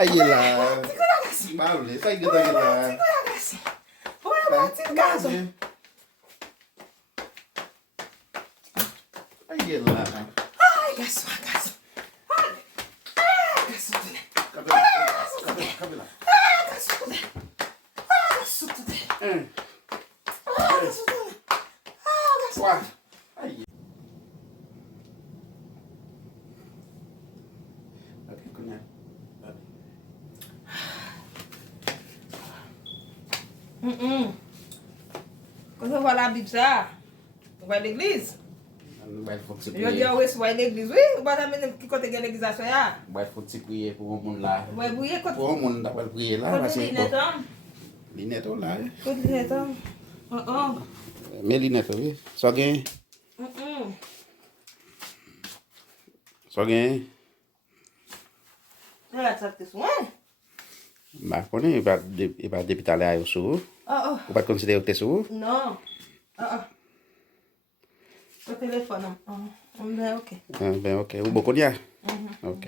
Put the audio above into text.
Aye là. Maule, fai che da che là. Aye là. Ai, gasso, gasso. Gasso, Capila. gasso, Qua. Aye. Ok, cognac. Quand on voit la Bible, ça, on va à l'église. Mwen fote si Je dis, priye. oui, c'est à l'église, oui. On va amener qui côté de l'église à soya. Mwen fote si priye pou moun la. Oui, oui, côté. Pou moun da wèl priye la. Côté Linette, hein? Linet ou la. Côté Linette, hein? Men linet ou we. So gen. So gen. Elle a traité soin. Ba konen e pa depita le a yo sou. Ou pa konsidere ou te sou. Non. Au téléphone, on est OK. Ben ok. Ou bokon ya. Ok.